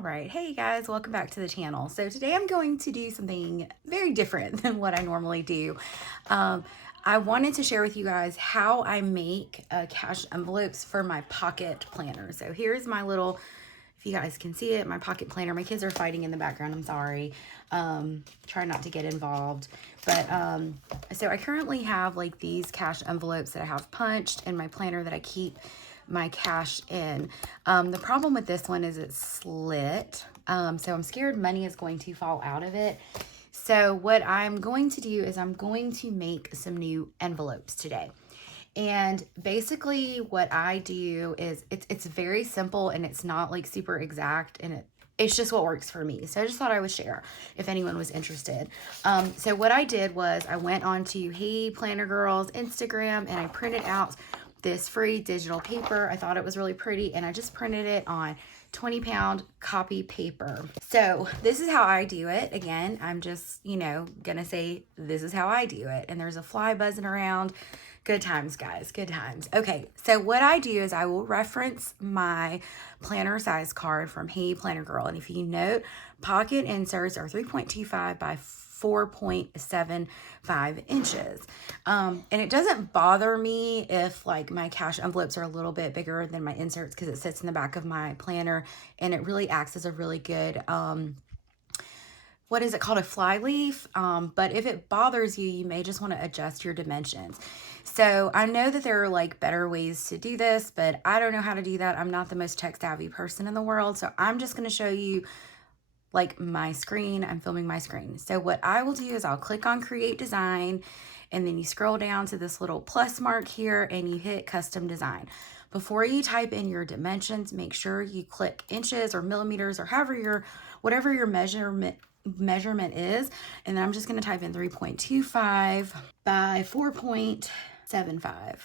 All right, hey guys, welcome back to the channel. So today I'm going to do something very different than what I normally do. I wanted to share with you guys how I make cash envelopes for my pocket planner. So here's my little, if you guys can see it, my pocket planner. My kids are fighting in the background, I'm sorry. Try not to get involved. But so I currently have like these cash envelopes that I have punched in my planner that I keep my cash in. The problem with this one is it's slit. So I'm scared money is going to fall out of it. So what I'm going to do is I'm going to make some new envelopes today. And basically what I do is it's very simple and it's not like super exact, and it's just what works for me. So I just thought I would share if anyone was interested. So what I did was I went on to HeyPlannerGirl's Instagram and I printed out this free digital paper. I thought it was really pretty and I just printed it on 20-pound copy paper. So this is how I do it. Again, I'm just, gonna say this is how I do it. And there's a fly buzzing around. Good times, guys, good times. Okay, so what I do is I will reference my planner size card from HeyPlannerGirl. And if you note, pocket inserts are 3.25 by 4.75 inches. And it doesn't bother me if like my cash envelopes are a little bit bigger than my inserts because it sits in the back of my planner and it really acts as a really good, what is it called? A fly leaf. But if it bothers you, you may just want to adjust your dimensions. So I know that there are like better ways to do this, but I don't know how to do that. I'm not the most tech savvy person in the world. So I'm just going to show you like my screen. I'm filming my screen. So what I will do is I'll click on create design and then you scroll down to this little plus mark here and you hit custom design. Before you type in your dimensions, make sure you click inches or millimeters or whatever your measurement is. And then I'm just going to type in 3.25 by 4.75.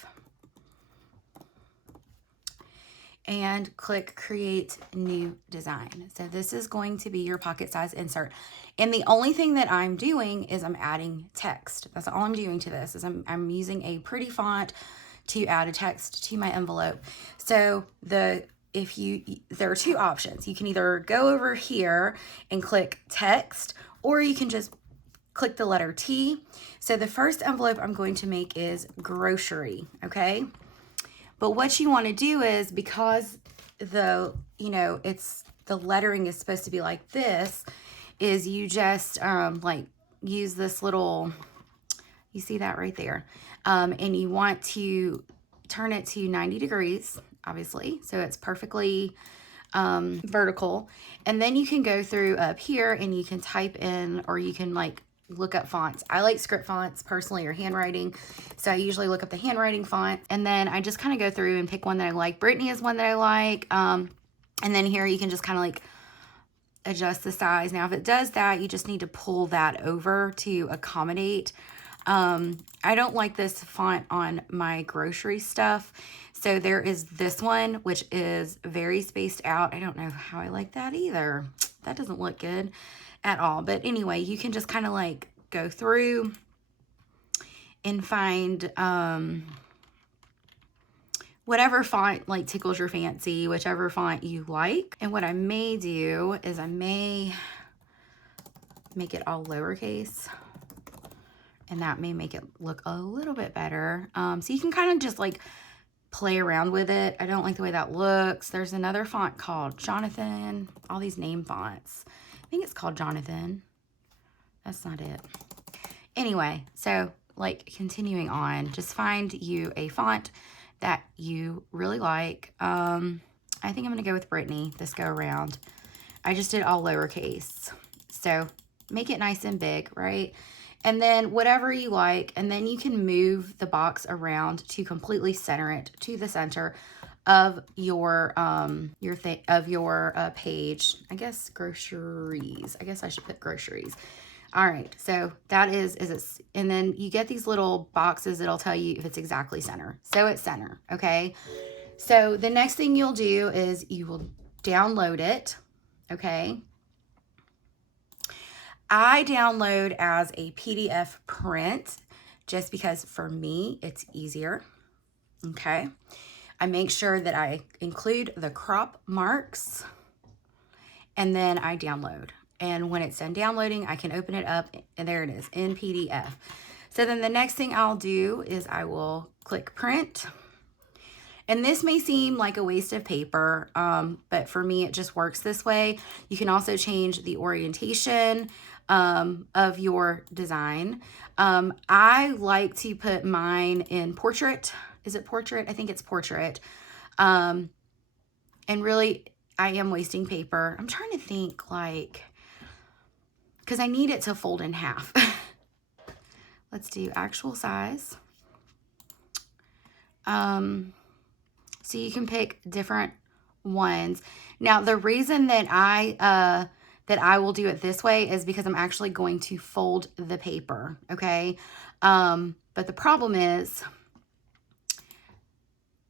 And click create new design. So this is going to be your pocket size insert. And the only thing that I'm doing is I'm adding text. That's all I'm doing to this is I'm using a pretty font to add a text to my envelope. So there are two options. You can either go over here and click text, or you can just click the letter T. So the first envelope I'm going to make is grocery, okay? But what you want to do is, because the lettering is supposed to be like this, is you just like use this little, you see that right there, and you want to turn it to 90 degrees, obviously, so it's perfectly vertical. And then you can go through up here and you can type in, or you can like look up fonts. I like script fonts personally, or handwriting. So I usually look up the handwriting font and then I just kind of go through and pick one that I like. Brittany is one that I like. And then here you can just kind of like adjust the size. Now, if it does that, you just need to pull that over to accommodate. I don't like this font on my grocery stuff. So there is this one, which is very spaced out. I don't know how I like that either. That doesn't look good at all. But anyway, you can just kind of like go through and find whatever font like tickles your fancy, whichever font you like. And what I may do is I may make it all lowercase, and that may make it look a little bit better. So you can kind of just like play around with it. I don't like the way that looks. There's another font called Jonathan, all these name fonts. I think it's called Jonathan. That's not it. Anyway, so like continuing on, just find you a font that you really like. I think I'm gonna go with Brittany this go around. I just did all lowercase. So make it nice and big, right? And then whatever you like, and then you can move the box around to completely center it to the center of your page. I guess groceries. I guess I should put groceries. All right, so that is it. And then you get these little boxes that'll tell you if it's exactly center. So it's center, okay? So the next thing you'll do is you will download it, okay? I download as a PDF print just because for me it's easier, okay? I make sure that I include the crop marks and then I download. And when it's done downloading, I can open it up, and there it is in PDF. So then the next thing I'll do is I will click print. And this may seem like a waste of paper, but for me, it just works this way. You can also change the orientation of your design. I like to put mine in portrait. Is it portrait? I think it's portrait. And really, I am wasting paper. I'm trying to think, like, because I need it to fold in half. Let's do actual size. So you can pick different ones. Now, the reason that I will do it this way is because I'm actually going to fold the paper, okay? But the problem is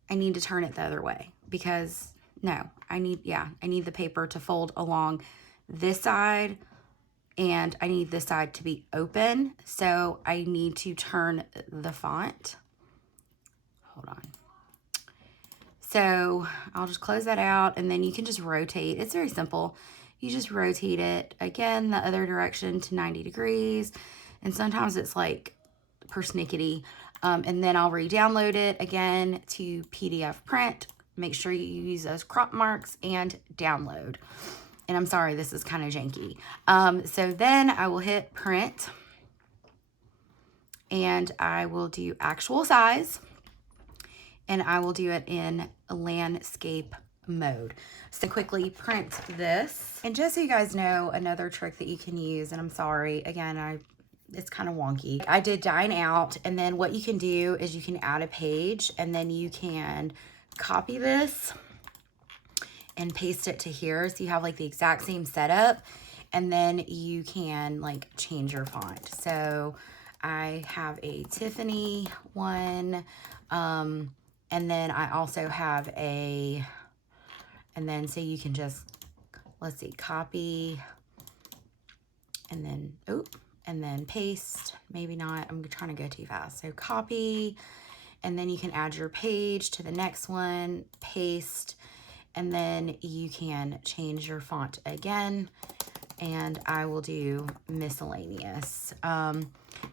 I need to turn it the other way because I need the paper to fold along this side, and I need this side to be open. So I need to turn the font. Hold on. So I'll just close that out, and then you can just rotate. It's very simple. You just rotate it again the other direction to 90 degrees. And sometimes it's like persnickety. And then I'll re-download it again to PDF print. Make sure you use those crop marks and download. And I'm sorry, this is kind of janky. So then I will hit print, and I will do actual size, and I will do it in a landscape mode. So quickly print this. And just so you guys know, another trick that you can use, and I'm sorry, again, it's kind of wonky. I did dine out, and then what you can do is you can add a page, and then you can copy this and paste it to here. So you have like the exact same setup, and then you can like change your font. So I have a Tiffany one, and then I also have and then so you can just, let's see, copy, and then paste. Maybe not, I'm trying to go too fast. So copy, and then you can add your page to the next one, paste, and then you can change your font again, and I will do miscellaneous.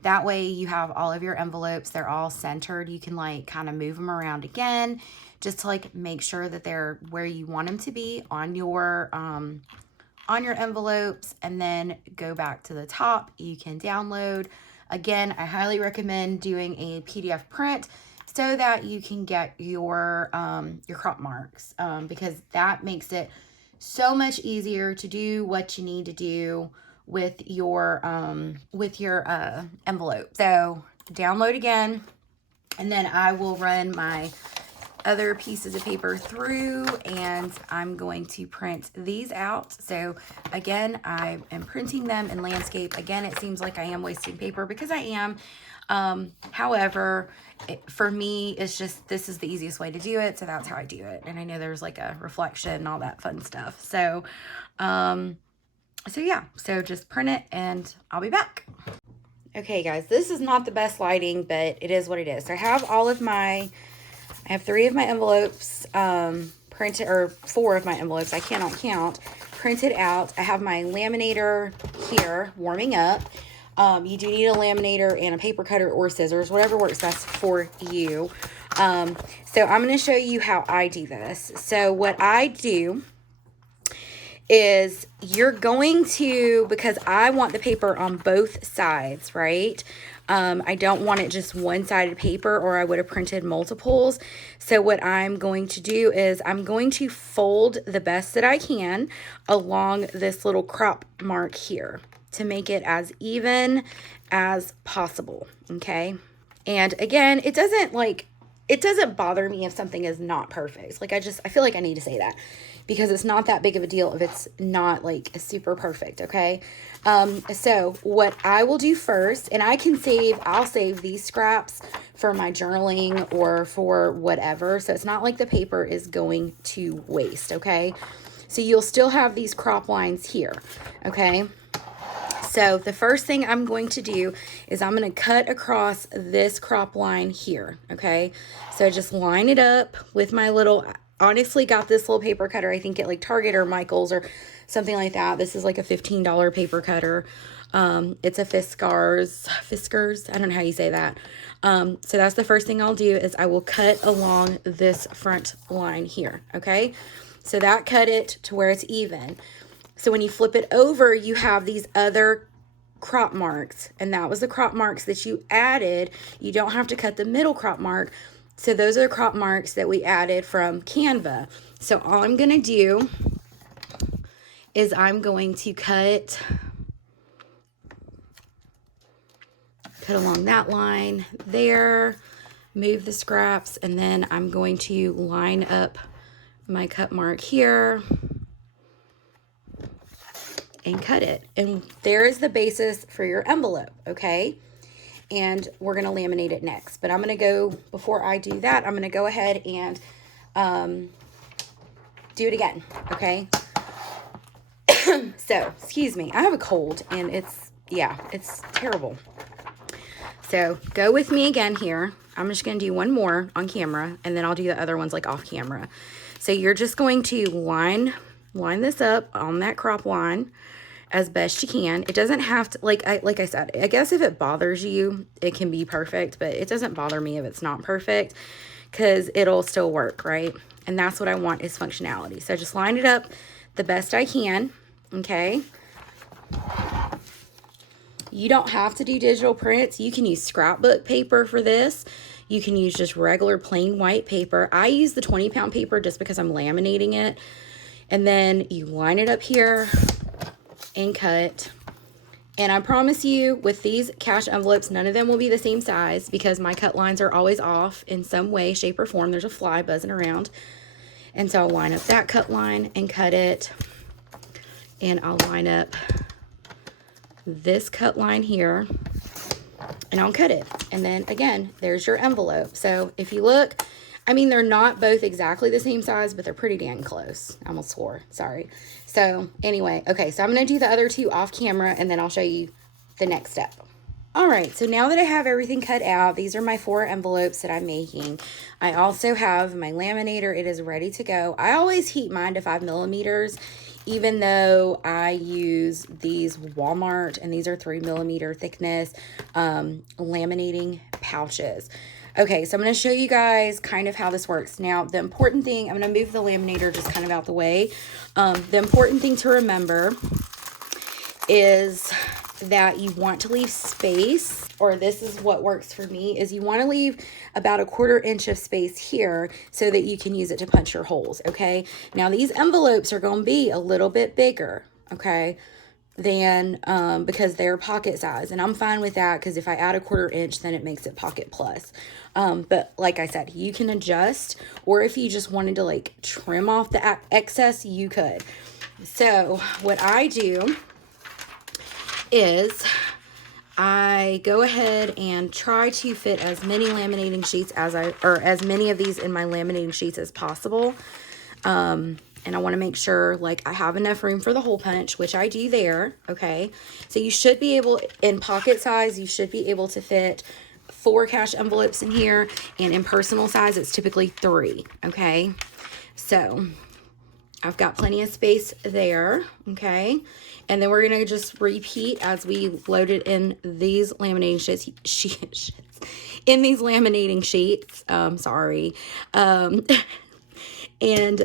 That way you have all of your envelopes, they're all centered. You can like kind of move them around again, just to like make sure that they're where you want them to be on your envelopes, and then go back to the top. You can download. Again, I highly recommend doing a PDF print so that you can get your crop marks, because that makes it so much easier to do what you need to do with your envelope. So download again, and then I will run my other pieces of paper through, and I'm going to print these out. So again, I am printing them in landscape. Again, it seems like I am wasting paper because I am. However, for me, it's just, this is the easiest way to do it. So that's how I do it. And I know there's like a reflection and all that fun stuff. So, yeah, so just print it and I'll be back. Okay, guys, this is not the best lighting, but it is what it is. So I have I have 3 of my envelopes, printed, or 4 of my envelopes, I cannot count, printed out. I have my laminator here warming up. You do need a laminator and a paper cutter or scissors, whatever works best for you. So I'm going to show you how I do this. So what I do is you're going to, because I want the paper on both sides, right? I don't want it just one-sided paper, or I would have printed multiples. So what I'm going to do is I'm going to fold the best that I can along this little crop mark here to make it as even as possible, okay? And again, it doesn't bother me if something is not perfect. Like I feel like I need to say that, because it's not that big of a deal if it's not like super perfect, okay? So what I will do first, and I'll save these scraps for my journaling or for whatever. So it's not like the paper is going to waste, okay? So you'll still have these crop lines here, okay? So the first thing I'm going to do is I'm going to cut across this crop line here, okay? So I just line it up with my little, honestly got this little paper cutter, I think at like Target or Michael's or something like that. This is like a $15 paper cutter. It's a Fiskars. I don't know how you say that. So that's the first thing I'll do is I will cut along this front line here. Okay. So that cut it to where it's even. So when you flip it over, you have these other crop marks, and that was the crop marks that you added. You don't have to cut the middle crop mark. So those are the crop marks that we added from Canva. So all I'm going to do is I'm going to cut along that line there, move the scraps, and then I'm going to line up my cut mark here and cut it. And there is the basis for your envelope, okay? And we're going to laminate it next. But I'm going to go, before I do that, I'm going to go ahead and do it again, okay? So, excuse me, I have a cold, and it's terrible. So, go with me again here. I'm just going to do one more on camera, and then I'll do the other ones like off camera. So, you're just going to line this up on that crop line as best you can. It doesn't have to, like I said, I guess if it bothers you, it can be perfect, but it doesn't bother me if it's not perfect, because it'll still work, right? And that's what I want, is functionality. So just line it up the best I can, okay? You don't have to do digital prints. You can use scrapbook paper for this. You can use just regular plain white paper. I use the 20-pound paper just because I'm laminating it. And then you line it up here and cut. And I promise you, with these cash envelopes, none of them will be the same size because my cut lines are always off in some way, shape, or form. There's a fly buzzing around. And so I'll line up that cut line and cut it. And I'll line up this cut line here and I'll cut it. And then again, there's your envelope. So if you look, I mean, they're not both exactly the same size, but they're pretty dang close. I almost swore, sorry. So anyway, okay, so I'm going to do the other two off camera and then I'll show you the next step. All right, so now that I have everything cut out, these are my 4 envelopes that I'm making. I also have my laminator. It is ready to go. I always heat mine to 5 millimeters, even though I use these Walmart, and these are 3 millimeter thickness laminating pouches. Okay, so I'm going to show you guys kind of how this works. Now, the important thing, I'm going to move the laminator just kind of out the way. The important thing to remember is that you want to leave space, or this is what works for me, is you want to leave about a 1/4 inch of space here so that you can use it to punch your holes, okay? Now, these envelopes are going to be a little bit bigger, okay, than, because they're pocket size, and I'm fine with that because if I add a 1/4 inch, then it makes it pocket plus. But like I said, you can adjust, or if you just wanted to like trim off the excess, you could. So what I do is I go ahead and try to fit as many laminating sheets as many of these in my laminating sheets as possible. And I want to make sure like I have enough room for the hole punch, which I do there. Okay. So you should be able, in pocket size, you should be able to fit 4 cash envelopes in here. And in personal size, it's typically 3. Okay. So I've got plenty of space there. Okay. And then we're going to just repeat as we load it in these laminating sheets, in these laminating sheets. Sorry. And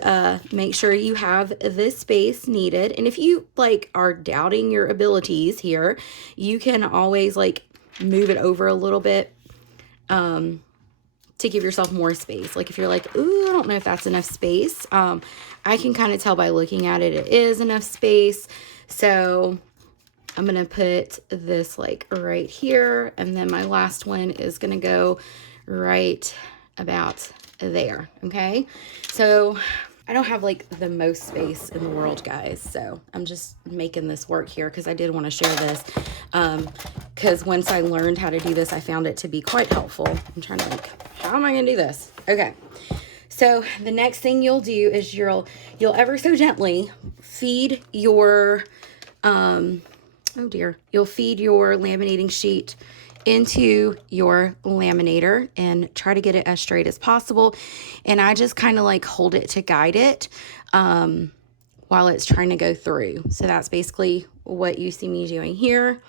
make sure you have the space needed. And if you like are doubting your abilities here, you can always like move it over a little bit to give yourself more space. Like if you're like, ooh, I don't know if that's enough space. I can kind of tell by looking at it, it is enough space. So I'm going to put this like right here. And then my last one is going to go right about there. Okay. So I don't have like the most space in the world, guys. So I'm just making this work here because I did want to share this. Because once I learned how to do this, I found it to be quite helpful. I'm trying to like, how am I going to do this? Okay. So the next thing you'll do is you'll ever so gently feed your, you'll feed your laminating sheet into your laminator and try to get it as straight as possible. And I just kind of like hold it to guide it while it's trying to go through. So that's basically what you see me doing here,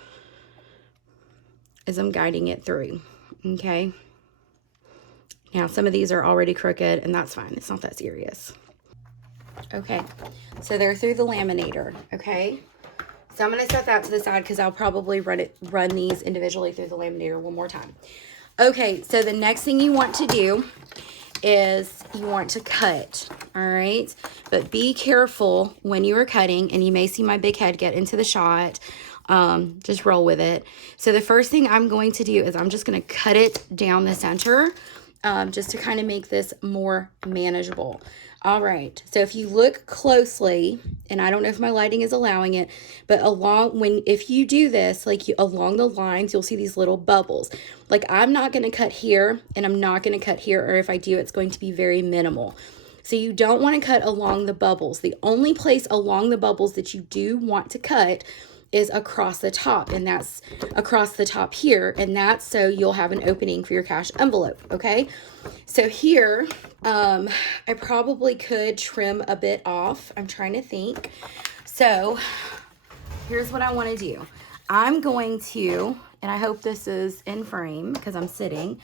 is I'm guiding it through. Okay. Now some of these are already crooked, and that's fine. It's not that serious. Okay, so they're through the laminator. Okay, so I'm going to set that to the side because I'll probably run these individually through the laminator one more time. Okay, so the next thing you want to do is you want to cut. All right, but be careful when you are cutting, and you may see my big head get into the shot. Just roll with it. So the first thing I'm going to do is I'm just going to cut it down the center, just to kind of make this more manageable. All right, so if you look closely, and I don't know if my lighting is allowing it, but if you do this, like along the lines, you'll see these little bubbles. Like I'm not going to cut here, and I'm not going to cut here, or if I do, it's going to be very minimal. So you don't want to cut along the bubbles. The only place along the bubbles that you do want to cut is across the top, and that's across the top here, and that's so you'll have an opening for your cash envelope. Okay, so here I probably could trim a bit off. I'm trying to think. So here's what I want to do. I'm going to, and I hope this is in frame because I'm sitting,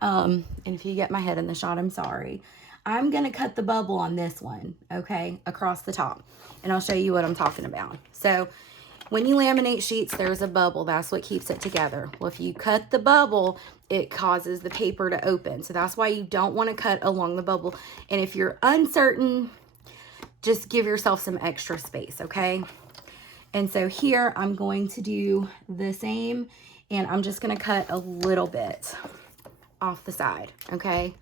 and if you get my head in the shot, I'm sorry. I'm going to cut the bubble on this one, okay, across the top, and I'll show you what I'm talking about. So when you laminate sheets, there's a bubble. That's what keeps it together. Well, if you cut the bubble, it causes the paper to open. So that's why you don't want to cut along the bubble. And if you're uncertain, just give yourself some extra space, okay? And so here I'm going to do the same, and I'm just going to cut a little bit off the side, okay?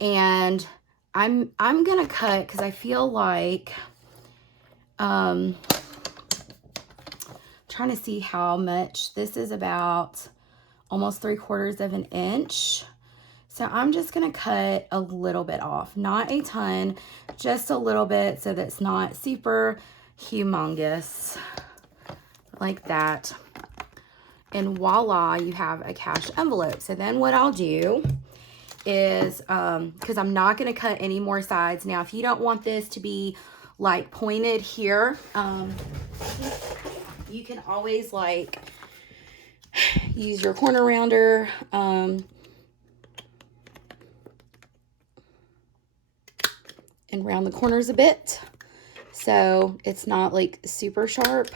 And I'm going to cut because I feel like trying to see how much this is, about almost 3/4 of an inch. So I'm just going to cut a little bit off, not a ton, just a little bit, so that's not super humongous like that. And voila, you have a cash envelope. So then what I'll do is, because I'm not going to cut any more sides. Now, if you don't want this to be like pointed here, you can always like use your corner rounder, and round the corners a bit so it's not like super sharp,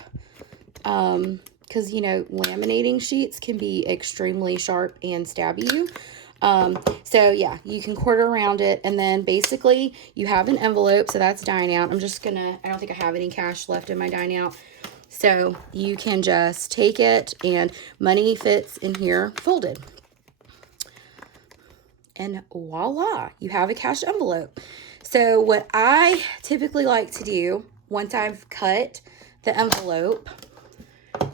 because you know laminating sheets can be extremely sharp and stab you. So yeah, you can quarter around it, and then basically you have an envelope. So that's dine out. I don't think I have any cash left in my dine out. So you can just take it, and money fits in here folded. And voila, you have a cash envelope. So what I typically like to do once I've cut the envelope,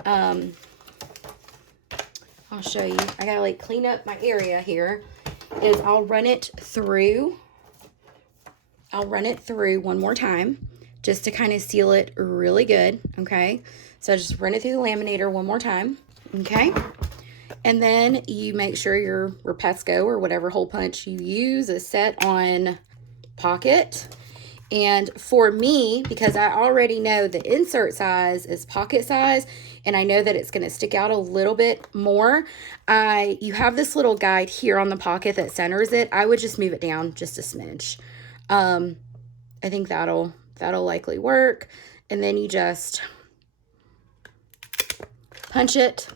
I'll show you. I gotta like clean up my area here. Is I'll run it through one more time, just to kind of seal it really good, okay? So just run it through the laminator one more time, okay? And then you make sure your Repesco or whatever hole punch you use is set on pocket. And for me, because I already know the insert size is pocket size, and I know that it's going to stick out a little bit more, you have this little guide here on the pocket that centers it. I would just move it down just a smidge. I think that'll likely work. And then you just punch it.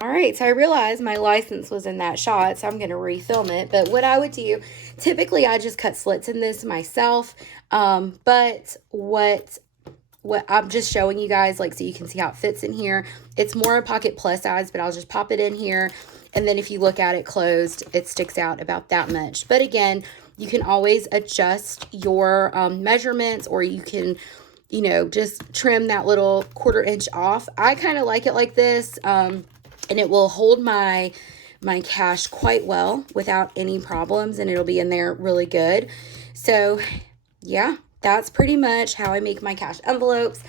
All right, so I realized my license was in that shot, so I'm going to refilm it. But what I would do, typically I just cut slits in this myself. But what I'm just showing you guys, like, so you can see how it fits in here. It's more a pocket plus size, but I'll just pop it in here. And then if you look at it closed, it sticks out about that much. But again, you can always adjust your measurements, or you can, you know, just trim that little 1/4 inch off. I kind of like it like this, and it will hold my cash quite well without any problems, and it'll be in there really good. So yeah, that's pretty much how I make my cash envelopes.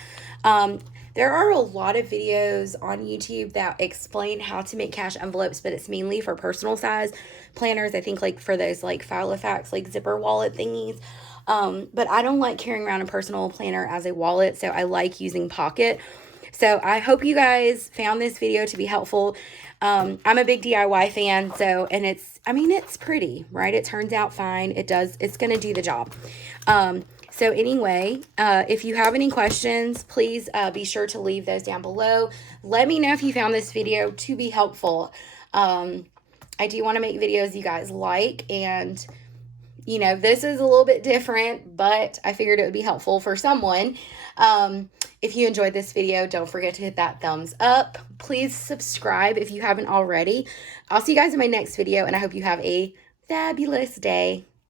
There are a lot of videos on YouTube that explain how to make cash envelopes, but it's mainly for personal size planners. I think like for those like Filofax, like zipper wallet thingies. But I don't like carrying around a personal planner as a wallet, so I like using Pocket. So I hope you guys found this video to be helpful. I'm a big DIY fan, so, and it's pretty, right? It turns out fine. It's going to do the job. So anyway, if you have any questions, please be sure to leave those down below. Let me know if you found this video to be helpful. I do want to make videos you guys like, and you know, this is a little bit different, but I figured it would be helpful for someone. If you enjoyed this video, don't forget to hit that thumbs up. Please subscribe if you haven't already. I'll see you guys in my next video, and I hope you have a fabulous day.